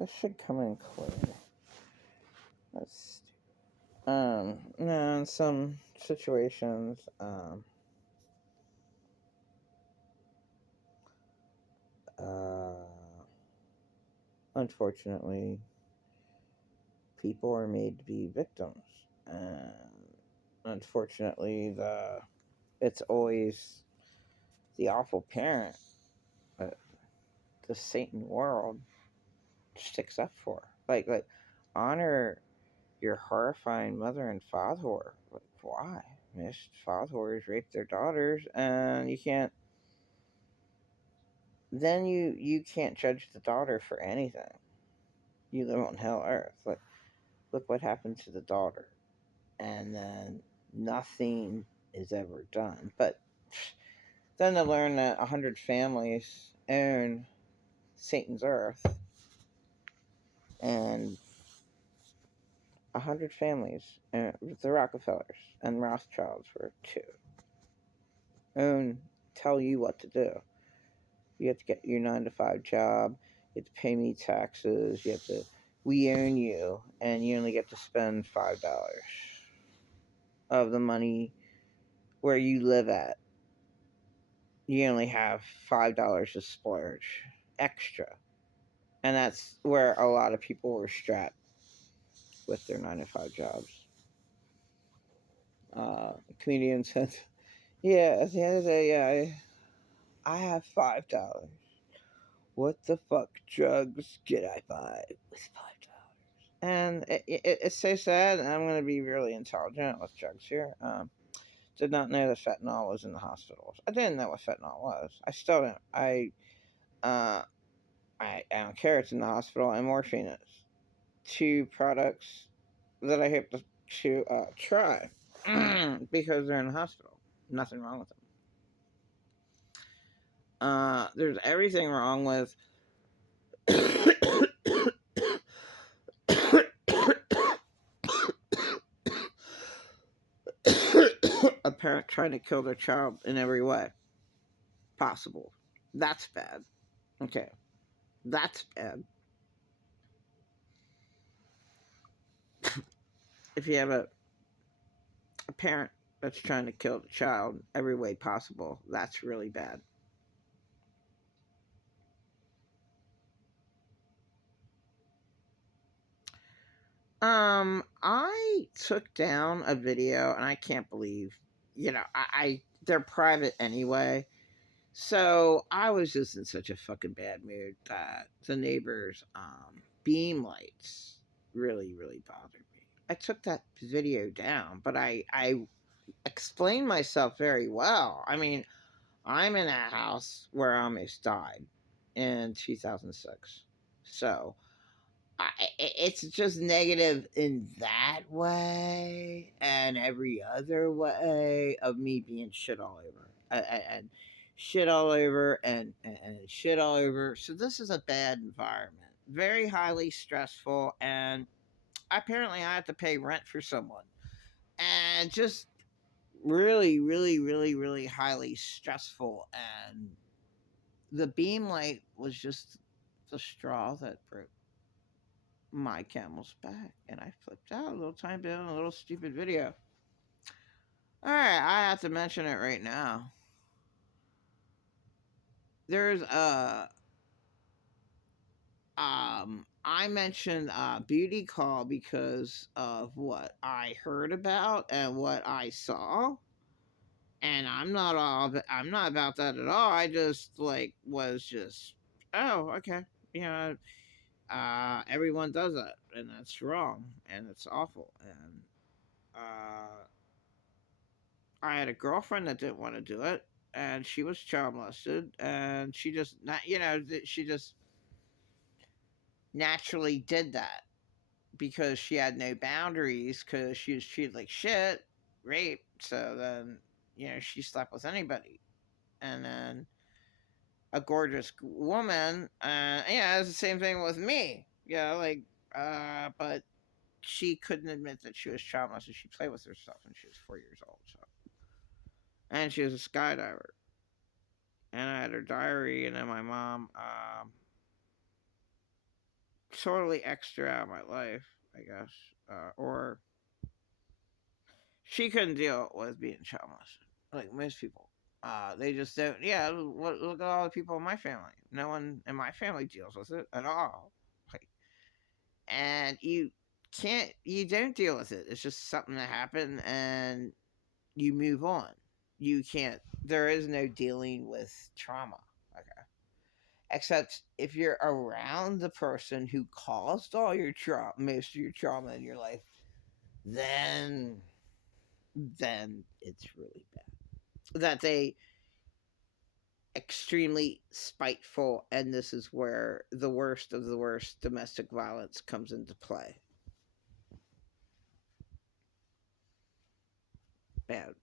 This should come in clear. That's no, in some situations, uh, unfortunately, people are made to be victims, and unfortunately, it's always the awful parent that the Satan world sticks up for. Like, honor your horrifying mother and father. Like, why? Most fathers rape their daughters, and you can't. Then you can't judge the daughter for anything. You live on hell earth. Like, look what happened to the daughter, and then nothing is ever done. But then to learn that 100 families own Satan's earth, and 100 families, the Rockefellers and Rothschilds were two, own tell you what to do. You have to get your 9 to 5 job. You have to pay me taxes. You have to. We own you, and you only get to spend $5 of the money where you live at. You only have $5 to splurge extra, and that's where a lot of people were strapped with their 9 to 5 jobs. Comedian said, "Yeah, at the end of the day, yeah, I have $5. What the fuck drugs could I buy with $5?" And it's so sad. And I'm going to be really intelligent with drugs here. Did not know that fentanyl was in the hospitals. I didn't know what fentanyl was. I still don't. Uh, I don't care. It's in the hospital, and morphine is. Two products that I hope to try because they're in the hospital. Nothing wrong with them. There's everything wrong with a parent trying to kill their child in every way possible. That's bad. Okay, that's bad. If you have a parent that's trying to kill the child every way possible, that's really bad. I took down a video, and I can't believe, I they're private anyway. So I was just in such a fucking bad mood that the neighbors' beam lights really bothered me. I took that video down, but I explained myself very well. I mean, I'm in a house where I almost died in 2006. So it's just negative in that way and every other way of me being shit all over. And shit all over and shit all over. So this is a bad environment. Very highly stressful. And apparently I have to pay rent for someone. And just really highly stressful. And the beam light was just the straw that broke my camel's back, and I flipped out a little time bit on a little stupid video. All right, I have to mention it right now. There's I mentioned Beauty Call because of what I heard about and what I saw, and I'm not about that at all. I just was just, oh, okay, you know, everyone does that, and that's wrong, and it's awful, and uh I had a girlfriend that didn't want to do it, and she was child molested, and she just not, she just naturally did that because she had no boundaries because she was treated like shit, raped. So then, she slept with anybody, and then a gorgeous woman. It's the same thing with me. But she couldn't admit that she was child molested. She played with herself when she was 4 years old. So, and she was a skydiver. And I had her diary, and then my mom totally extra out of my life, I guess, or she couldn't deal with being childless, like most people. They just don't. Yeah, look at all the people in my family. No one in my family deals with it at all. Like, and you don't deal with it. It's just something that happened, and you move on. You can't. There is no dealing with trauma. Okay. Except if you're around the person who caused all your trauma, most of your trauma in your life, then it's really bad. That they extremely spiteful, and this is where the worst of the worst domestic violence comes into play. Bad.